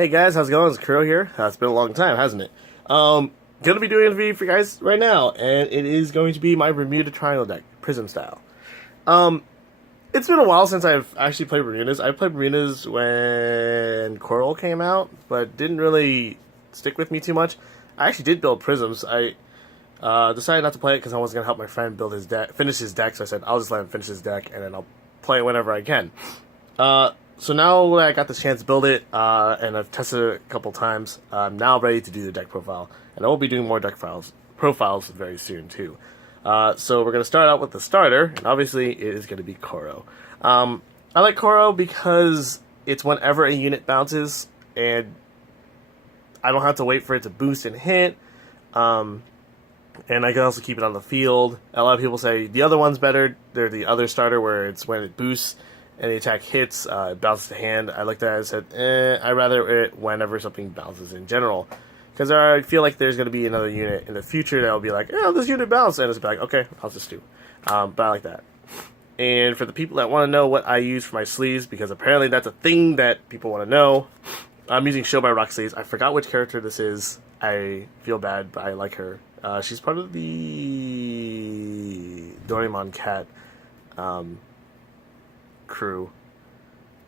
Hey guys, how's it going? It's Kuro here. It's been a long time, hasn't it? Gonna be doing a video for you guys right now, and it is going to be my Bermuda triangle deck, Prism style. It's been a while since I've actually played Bermudas. I played Bermudas when Coral came out, but didn't really stick with me too much. I actually did build Prisms. I decided not to play it because I was gonna help my friend build his deck, finish his deck. So I said I'll just let him finish his deck, and then I'll play it whenever I can. So now that I got the chance to build it, and I've tested it a couple times, I'm now ready to do the deck profile. And I will be doing more deck profiles very soon, too. So we're going to start out with the starter, and obviously it is going to be Koro. I like Koro because it's whenever a unit bounces, and I don't have to wait for it to boost and hit, and I can also keep it on the field. A lot of people say the other one's better. They're the other starter where it's when it boosts, and the attack hits, it bounces to hand. I like that. I said, I'd rather it whenever something bounces in general. Because I feel like there's going to be another unit in the future that will be like, this unit bounced. And it's be like, okay, I'll just do. But I like that. And for the people that want to know what I use for my sleeves, because apparently that's a thing that people want to know, I'm using Show by Rock sleeves. I forgot which character this is. I feel bad, but I like her. She's part of the Doraemon cat crew,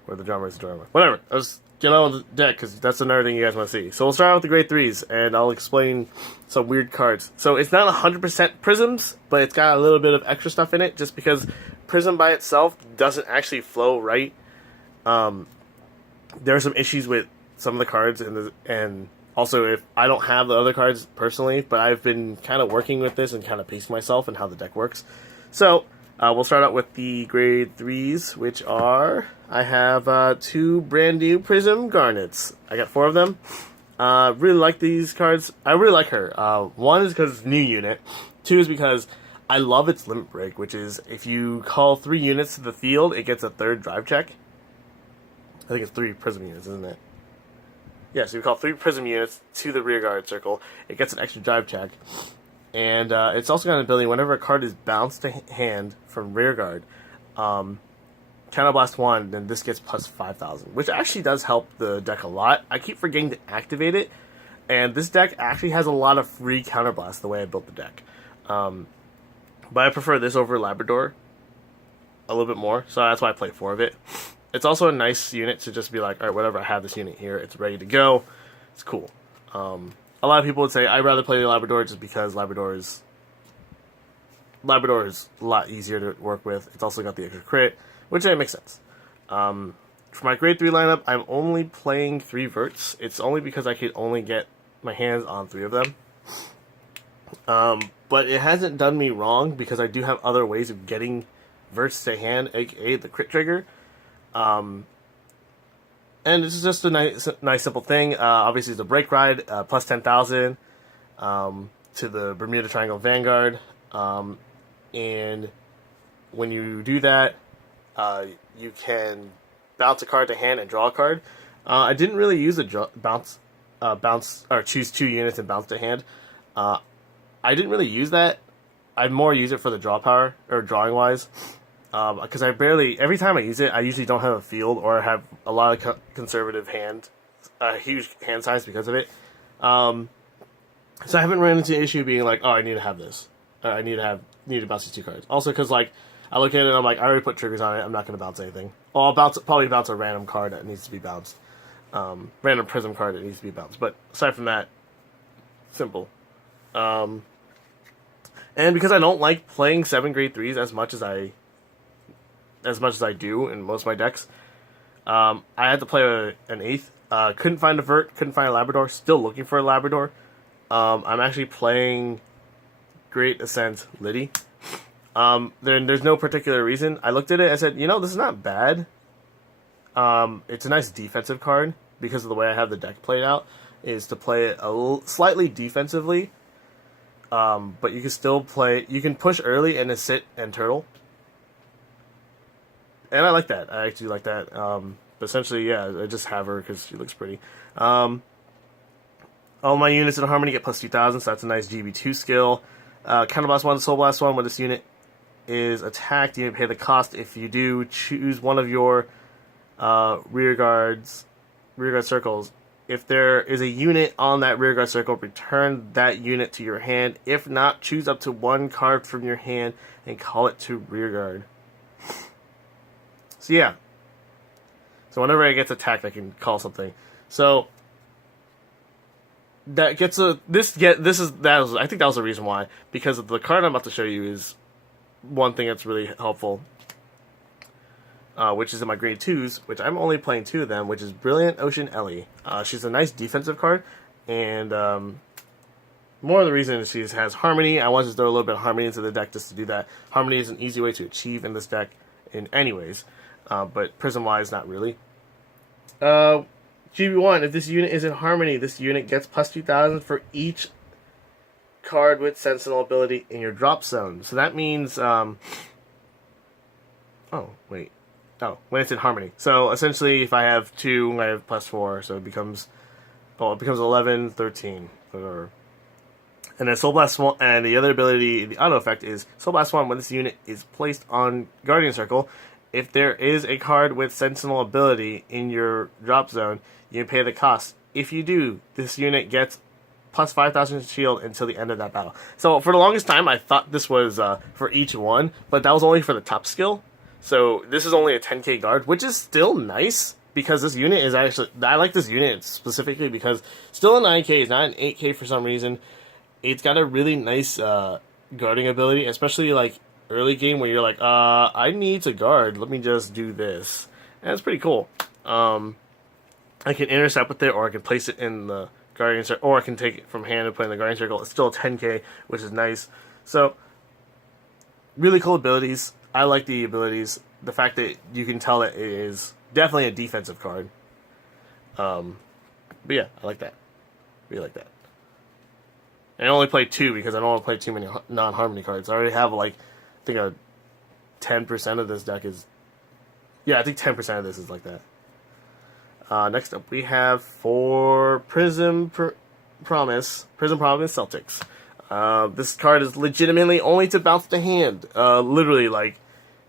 where the drummer is Doraemon. Whatever. Let's get on with the deck, because that's another thing you guys want to see. So we'll start out with the grade 3s, and I'll explain some weird cards. So it's not 100% Prisms, but it's got a little bit of extra stuff in it, just because Prism by itself doesn't actually flow right. There are some issues with some of the cards, and also if I don't have the other cards personally, but I've been kind of working with this and kind of pacing myself and how the deck works. So we'll start out with the grade 3s, which are, I have 2 brand new Prism Garnets. I got 4 of them. Really like these cards. I really like her. 1 is because it's a new unit. 2 is because I love its limit break, which is if you call 3 units to the field, it gets a 3rd drive check. I think it's 3 Prism units, isn't it? Yeah, so you call 3 Prism units to the rear guard circle, it gets an extra drive check. And it's also got an ability, whenever a card is bounced to hand from rear guard, Counterblast 1, then this gets plus 5,000, which actually does help the deck a lot. I keep forgetting to activate it, and this deck actually has a lot of free Counterblast the way I built the deck. But I prefer this over Labrador a little bit more, so that's why I play 4 of it. It's also a nice unit to just be like, alright, whatever, I have this unit here, it's ready to go. It's cool. A lot of people would say, I'd rather play the Labrador just because Labrador is a lot easier to work with. It's also got the extra crit, which makes sense. For my grade 3 lineup, I'm only playing 3 Verts. It's only because I could only get my hands on 3 of them. But it hasn't done me wrong because I do have other ways of getting Verts to hand, aka the crit trigger. And this is just a nice simple thing. Obviously, it's a break ride, plus 10,000 to the Bermuda Triangle Vanguard. And when you do that, you can bounce a card to hand and draw a card. I didn't really use a bounce or choose 2 units and bounce to hand. I didn't really use that. I'd more use it for the draw power or drawing wise. Because every time I use it, I usually don't have a field or have a lot of conservative huge hand size because of it. So I haven't run into the issue being like, oh, I need to have this. I need to bounce these 2 cards. Also, because like I look at it and I'm like, I already put triggers on it. I'm not going to bounce anything. Well, I'll probably bounce a random card that needs to be bounced. Random Prism card that needs to be bounced. But aside from that, simple. And because I don't like playing 7 grade 3s as much as I do in most of my decks, I had to play an 8th. Couldn't find a Vert, couldn't find a Labrador. Still looking for a Labrador. I'm actually playing Great Ascent Liddy. There's no particular reason. I looked at it, I said, this is not bad. It's a nice defensive card because of the way I have the deck played out, is to play it slightly defensively. But you can still you can push early and then sit and turtle. And I like that. I actually like that. But essentially, yeah, I just have her because she looks pretty. All my units in Harmony get plus 2,000, so that's a nice GB2 skill. Counterblast 1, Soul Blast 1, when this unit is attacked, you pay the cost. If you do, choose one of your rear guard circles If there is a unit on that rearguard circle, return that unit to your hand. If not, choose up to one card from your hand and call it to rearguard. So yeah. So whenever it gets attacked, I can call something. So that gets a I think that was the reason why, because of the card I'm about to show you is one thing that's really helpful. Which is in my grade 2s, which I'm only playing 2 of them, which is Brilliant Ocean Ellie. She's a nice defensive card, and more of the reason is she has Harmony. I wanted to throw a little bit of Harmony into the deck just to do that. Harmony is an easy way to achieve in this deck in any ways, but Prism-wise, not really. GB1, if this unit is in Harmony, this unit gets plus 2,000 for each card with Sentinel ability in your drop zone. So that means, when it's in Harmony. So essentially, if I have 2, I have plus 4, so it becomes 11, 13. And then Soul Blast 1, and the other ability, the auto effect is Soul Blast 1, when this unit is placed on Guardian Circle, if there is a card with Sentinel ability in your drop zone, you pay the cost. If you do, this unit gets plus 5,000 shield until the end of that battle. So for the longest time, I thought this was for each one, but that was only for the top skill. So this is only a 10k guard, which is still nice, because this unit is actually... I like this unit specifically because still a 9k, it's not an 8k for some reason. It's got a really nice guarding ability, especially like early game where you're like, I need to guard, let me just do this. And it's pretty cool. I can intercept with it, or I can place it in the Guardian Circle, or I can take it from hand and put it in the Guardian Circle. It's still a 10k, which is nice. So, really cool abilities. I like the abilities. The fact that you can tell that it is definitely a defensive card. But yeah, I like that. Really like that. And I only played 2 because I don't want to play too many non-Harmony cards. I already have like, I think 10% of this deck is... Yeah, I think 10% of this is like that. Next up we have for Prism Promise Celtics. This card is legitimately only to bounce the hand. Literally, like,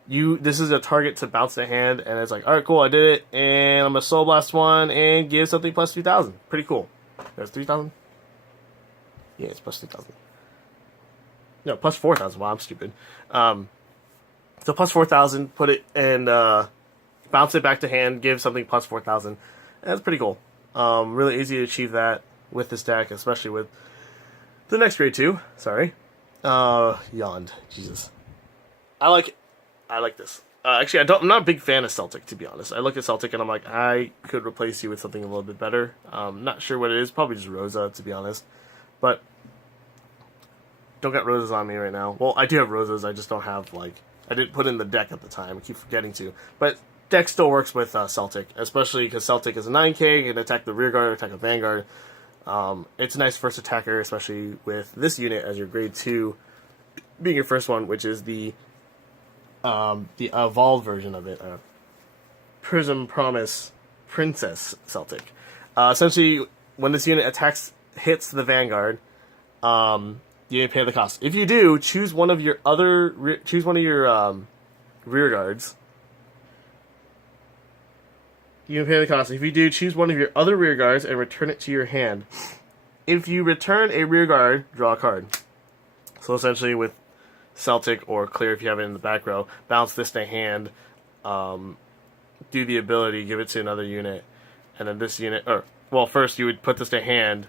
this is a target to bounce the hand, and it's like, alright, cool, I did it, and I'm gonna Soul Blast 1 and give something plus 2,000. Pretty cool. There's 3,000? Yeah, it's plus 2,000. No, plus 4,000. Wow, I'm stupid. So plus 4,000, put it, and bounce it back to hand, give something plus 4,000. That's pretty cool. Really easy to achieve that with this deck, especially with the next grade 2. Sorry. Yawned. Jesus. I like this. Actually, I'm not a big fan of Celtic, to be honest. I look at Celtic and I'm like, I could replace you with something a little bit better. Not sure what it is. Probably just Rosa, to be honest. But don't get Rosas on me right now. Well, I do have Rosas. I just don't have, like... I didn't put in the deck at the time. I keep forgetting to. But deck still works with Celtic, especially because Celtic is a 9k, can attack the rearguard, attack a vanguard. It's a nice first attacker, especially with this unit as your grade 2 being your first one, which is the evolved version of it. Prism Promise Princess Celtic. Essentially, when this unit hits the vanguard, you pay the cost. If you do, choose one of your rear guards. You pay the cost. If you do, choose one of your other rear guards and return it to your hand. If you return a rear guard, draw a card. So essentially, with Celtic or Clear, if you have it in the back row, bounce this to hand, do the ability, give it to another unit, and then this unit, first you would put this to hand.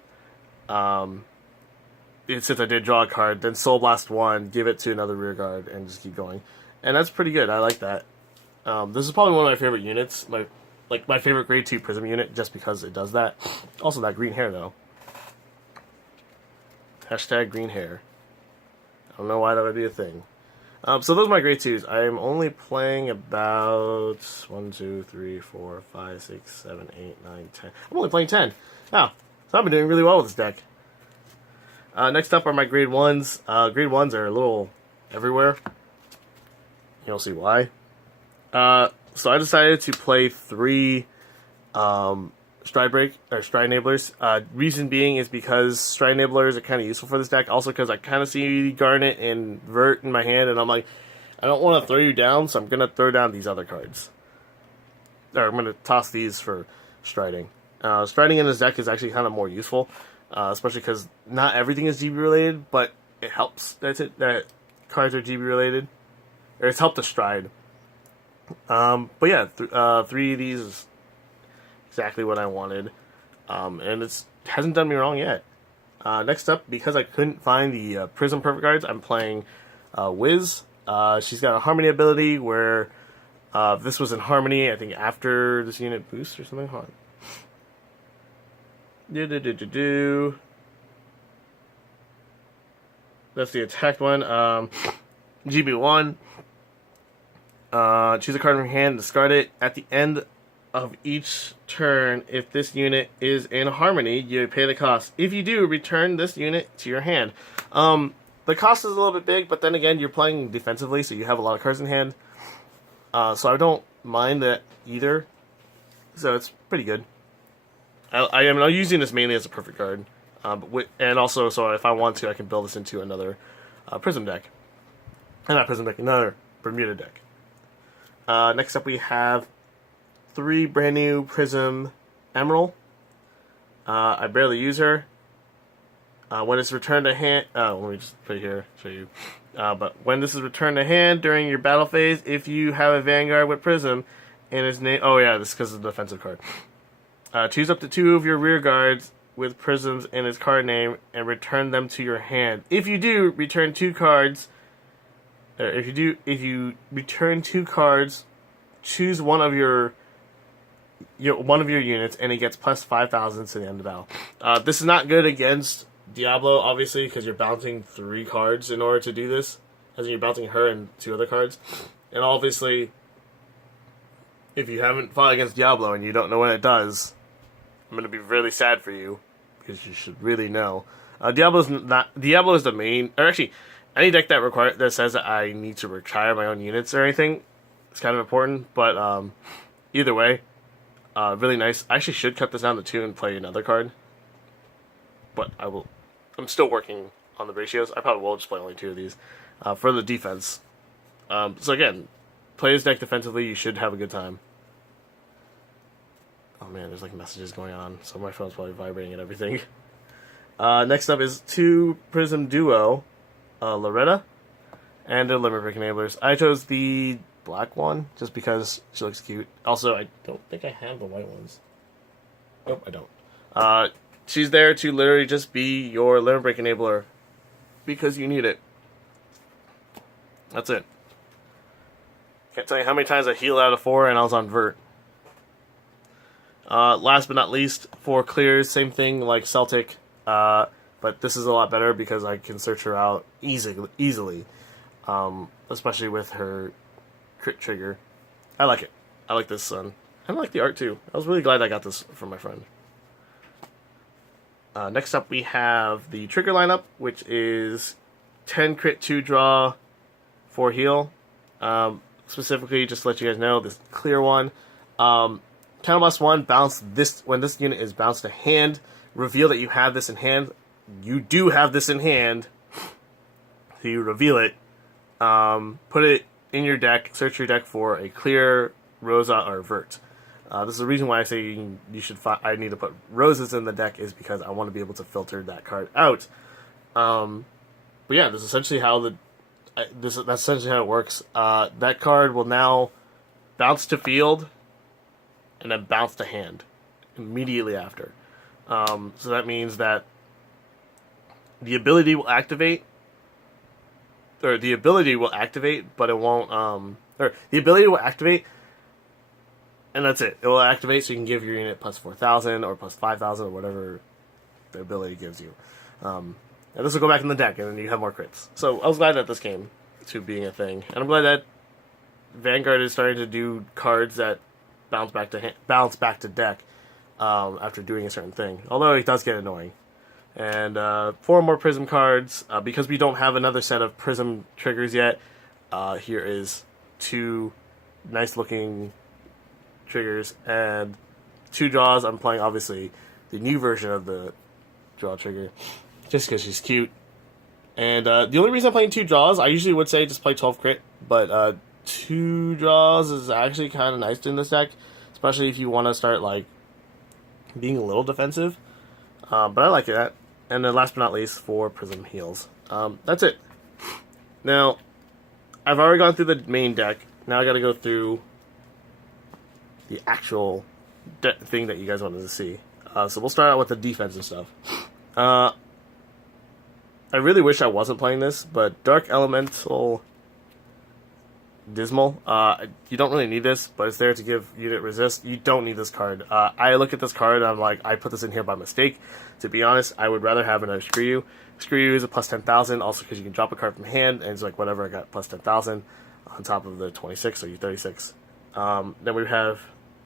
Since I did draw a card, then Soul Blast 1, give it to another rear guard, and just keep going. And that's pretty good. I like that. This is probably one of my favorite units. My favorite grade 2 Prism unit, just because it does that. Also, that green hair, though. Hashtag green hair. I don't know why that would be a thing. So those are my grade 2s. I'm only playing about 1, 2, 3, 4, 5, 6, 7, 8, 9, 10. I'm only playing 10. Wow. So I've been doing really well with this deck. Next up are my grade 1s. Grade 1s are a little everywhere. You'll see why. So I decided to play 3 Stride Enablers. Reason being is because Stride Enablers are kind of useful for this deck. Also because I kind of see Garnet and Vert in my hand, and I'm like, I don't want to throw you down, so I'm going to throw down these other cards. Or I'm going to toss these for striding. Striding in his deck is actually kind of more useful, especially because not everything is GB related, but it helps that cards are GB related, or it's helped to stride. But yeah, 3 of these is exactly what I wanted, and it hasn't done me wrong yet. Next up, because I couldn't find the Prism Perfect cards, I'm playing Wiz. She's got a Harmony ability where this was in Harmony, I think after this unit boost or something. Hold on. That's the attacked one. GB1. Choose a card from your hand, discard it. At the end of each turn, if this unit is in Harmony, you pay the cost. If you do, return this unit to your hand. The cost is a little bit big, but then again, you're playing defensively, so you have a lot of cards in hand. So I don't mind that either. So it's pretty good. I am using this mainly as a perfect card. And also, so if I want to, I can build this into another Prism deck. Not Prism deck, another Bermuda deck. Next up we have 3 brand new Prism Emerald. I barely use her. When it's returned to hand, let me just put it here, show you. But when this is returned to hand during your battle phase, if you have a vanguard with Prism and its name, oh yeah, this is because of the defensive card. Choose up to 2 of your rear guards with Prisms in its card name and return them to your hand. If you do, return 2 cards. If you return 2 cards, choose one of your units, and it gets plus 5,000 to the end of the battle. This is not good against Diablo, obviously, because you're bouncing 3 cards in order to do this, as in you're bouncing her and 2 other cards. And obviously, if you haven't fought against Diablo and you don't know what it does, I'm going to be really sad for you, because you should really know. Diablo is the main, or actually, any deck that says that I need to retire my own units or anything, it's kind of important. But either way, really nice. I actually should cut this down to 2 and play another card, but I will. I'm still working on the ratios. I probably will just play only 2 of these for the defense. So again, play this deck defensively. You should have a good time. Oh man, there's like messages going on, so my phone's probably vibrating and everything. Next up is 2 Prism Duo, Loretta, and the Limit Break Enablers. I chose the black one just because she looks cute. Also, I don't think I have the white ones. Nope, I don't. She's there to literally just be your Limit Break Enabler because you need it. That's it. Can't tell you how many times I healed out of 4 and I was on Vert. Last but not least, 4 clears, same thing like Celtic, but this is a lot better because I can search her out easily, especially with her crit trigger. I like it. I like this one. I like the art too. I was really glad I got this from my friend. Next up we have the trigger lineup, which is 10 crit, 2 draw, 4 heal. Specifically, just to let you guys know, this clear one. Counterblast 1, bounce this when this unit is bounced to hand. Reveal that you have this in hand. You do have this in hand. So you reveal it. Put it in your deck. Search your deck for a clear, Rosa, or Vert. This is the reason why I say you should. I need to put roses in the deck is because I want to be able to filter that card out. But yeah, that's essentially how that's essentially how it works. That card will now bounce to field and then bounce to hand immediately after. So that means that the ability will activate, but it won't. Or the ability will activate, and that's it. It will activate, so you can give your unit plus 4,000 or plus 5,000 or whatever the ability gives you. And this will go back in the deck, and then you have more crits. So I was glad that this came to being a thing, and I'm glad that Vanguard is starting to do cards that bounce back to deck after doing a certain thing. Although it does get annoying. And 4 more Prism cards. Because we don't have another set of Prism triggers yet, here is 2 nice looking triggers and 2 draws. I'm playing obviously the new version of the draw trigger just because she's cute. And the only reason I'm playing 2 draws, I usually would say just play 12 crit, but 2 draws is actually kind of nice in this deck, especially if you want to start like being a little defensive. But I like that. And then last but not least, 4 Prism heals. That's it. Now, I've already gone through the main deck. Now I gotta go through the actual thing that you guys wanted to see. So we'll start out with the defense and stuff. I really wish I wasn't playing this, but Dark Elemental Dismal, you don't really need this, but it's there to give unit resist. You don't need this card. I look at this card and I'm like, I put this in here by mistake. To be honest, I would rather have another Screw You. Screw You is a plus 10,000, also because you can drop a card from hand, and it's like, whatever, I got plus 10,000 on top of the 26, so you 36. Then we have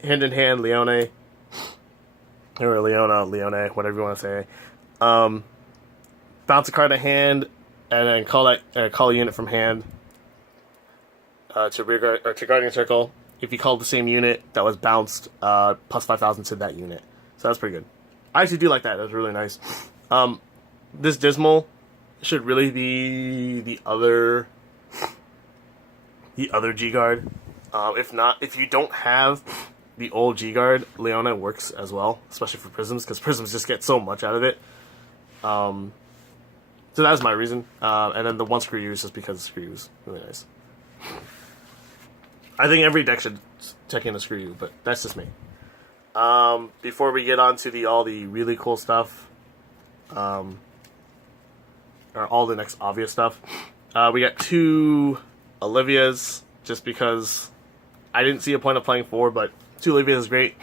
Hand in Hand, Leone, or Leone, whatever you want to say. Bounce a card to hand, and then call a unit from hand to rearguard or to Guardian Circle. If you call the same unit that was bounced, plus 5,000 to that unit. So that's pretty good. I actually do like that. That's really nice. This Dismal should really be the other G Guard. If not, if you don't have the old G Guard, Leona works as well, especially for Prisms, because Prisms just get so much out of it. So that's my reason. And then the one Screw You is just because Screw You is really nice. I think every deck should check in a Screw You, but that's just me. Before we get on to all the really cool stuff, or all the next obvious stuff, we got 2 Olivias, just because I didn't see a point of playing 4, but 2 Olivias is great.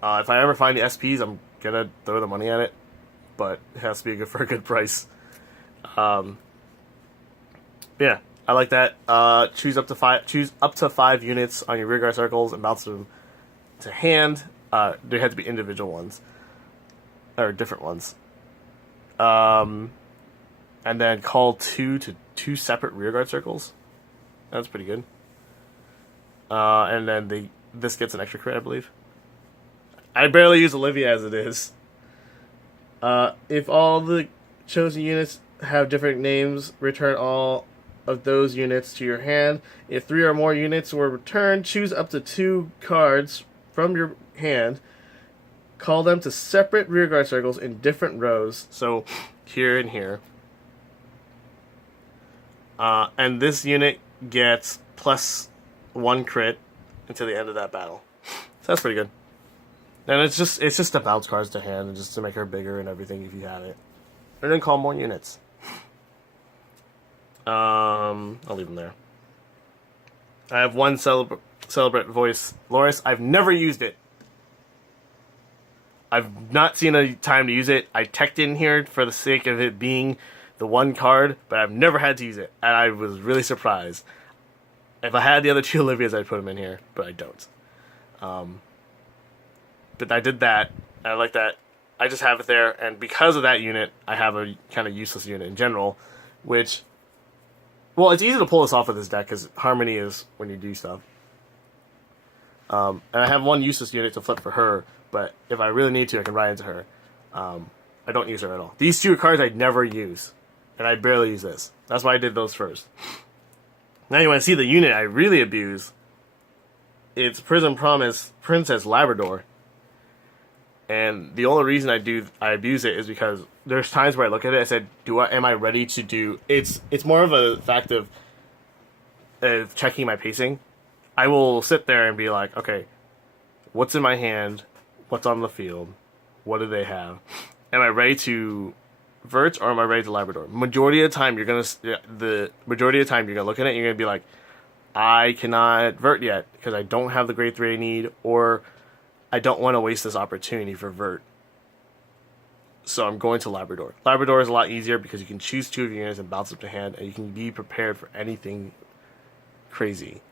If I ever find the SPs, I'm gonna throw the money at it, but it has to be for a good price. Yeah, I like that. Choose up to 5 units on your rearguard circles and bounce them to hand. They had to be individual ones, or different ones. And then call 2 to 2 separate rearguard circles. That's pretty good. And then this gets an extra crit, I believe. I barely use Olivia as it is. If all the chosen units have different names, return all of those units to your hand. If 3 or more units were returned, choose up to 2 cards from your hand. Call them to separate rearguard circles in different rows. So here and here. And this unit gets plus 1 crit until the end of that battle. So that's pretty good. And it's just to bounce cards to hand and just to make her bigger and everything if you have it. And then call more units. I'll leave them there. I have 1 Celebrate Voice Loris. I've never used it. I've not seen a time to use it. I teched in here for the sake of it being the 1 card, but I've never had to use it, and I was really surprised. If I had the other 2 Olivias, I'd put them in here, but I don't. But I did that, and I like that. I just have it there, and because of that unit, I have a kind of useless unit in general, which, well, it's easy to pull this off with this deck, because Harmony is when you do stuff. And I have 1 useless unit to flip for her, but if I really need to, I can ride into her. I don't use her at all. These 2 cards I never use, and I barely use this. That's why I did those first. Now you want to see the unit I really abuse. It's Prism Promise Princess Labrador. And the only reason I abuse it is because there's times where I look at it, I said, am I ready to do... It's more of a fact of checking my pacing. I will sit there and be like, okay, what's in my hand? What's on the field? What do they have? Am I ready to vert or am I ready to Labrador? Majority of the time you're gonna look at it and you're gonna be like, I cannot vert yet because I don't have the grade 3 I need, or I don't want to waste this opportunity for vert. So I'm going to Labrador. Labrador is a lot easier because you can choose 2 of your units and bounce up to hand, and you can be prepared for anything crazy.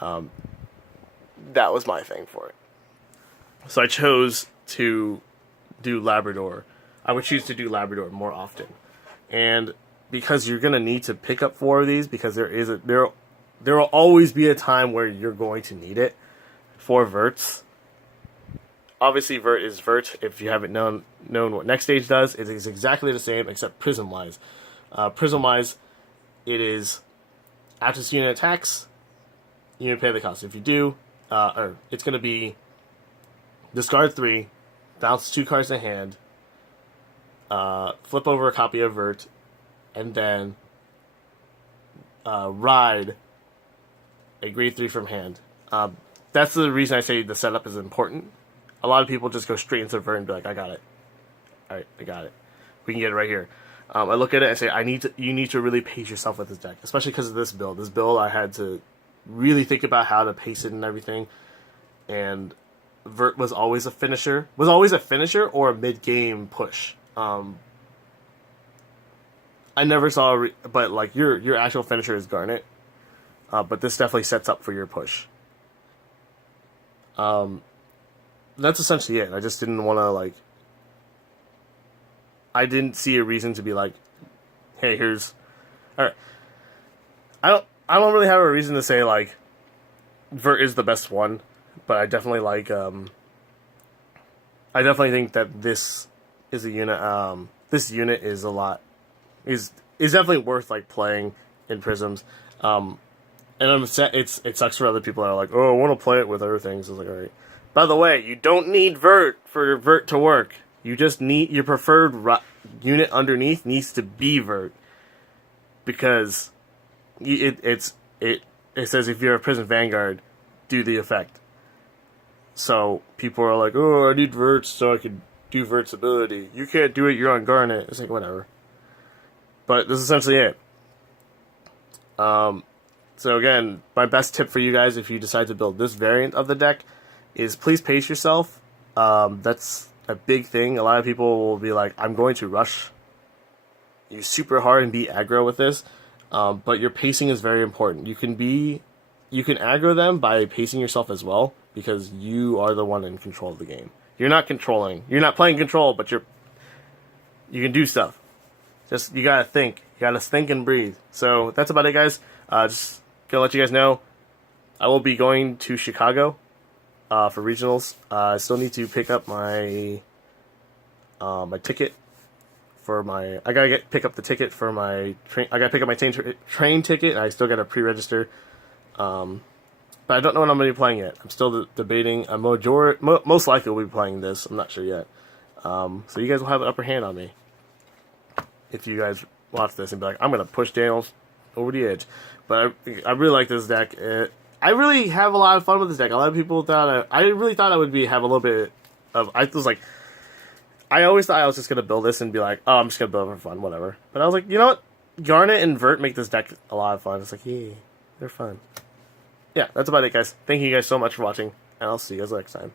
That was my thing for it. So I chose to do Labrador. I would choose to do Labrador more often. And because you're going to need to pick up 4 of these, because there will always be a time where you're going to need it for verts. Obviously, vert is vert. If you haven't known what next stage does, it is exactly the same except Prism-wise. Prism-wise, it is after this unit attacks, you pay the cost. If you do, it's going to be discard 3, bounce 2 cards in hand, flip over a copy of Vert, and then ride a grade 3 from hand. That's the reason I say the setup is important. A lot of people just go straight into Vert and be like, I got it. Alright, I got it. We can get it right here. I look at it and say, you need to really pace yourself with this deck, especially because of this build. This build, I had to really think about how to pace it and everything. And Vert was always a finisher. Or a mid-game push. I never saw, but like your actual finisher is Garnet. But this definitely sets up for your push. That's essentially it. I just didn't want to like. I didn't see a reason to be like, hey, here's, all right. I don't really have a reason to say like, Vert is the best one, but I definitely like. I definitely think that this is a unit. This unit is a lot. Is definitely worth like playing in Prisms. And I'm upset. It sucks for other people that are like, oh, I want to play it with other things. I was like, all right. By the way, you don't need Vert for Vert to work. You just need your preferred unit underneath needs to be Vert, because it says if you're a Prism Vanguard, do the effect. So people are like, oh, I need Vert so I can do Vert's ability. You can't do it. You're on Garnet. It's like whatever. But this is essentially it. So again, my best tip for you guys if you decide to build this variant of the deck is please pace yourself. That's a big thing. A lot of people will be like, I'm going to rush you super hard and be aggro with this, but your pacing is very important. You can aggro them by pacing yourself as well, because you are the one in control of the game. You're not playing control, but you can do stuff. Just, you gotta think. You gotta think and breathe. So that's about it, guys. Just gonna let you guys know, I will be going to Chicago for regionals. I still need to pick up my my ticket for my. I gotta pick up the ticket for my train. I gotta pick up my train ticket. And I still gotta pre-register. But I don't know when I'm gonna be playing it. I'm still debating. Most likely will be playing this. I'm not sure yet. So you guys will have an upper hand on me if you guys watch this and be like, I'm gonna push Daniel over the edge. But I really like this deck. I really have a lot of fun with this deck. A lot of people thought I really thought I would have a little bit of. I was like, I always thought I was just gonna build this and be like, oh, I'm just gonna build it for fun, whatever. But I was like, you know what? Garnet and Vert make this deck a lot of fun. It's like, yeah, they're fun. Yeah, that's about it, guys. Thank you guys so much for watching, and I'll see you guys next time.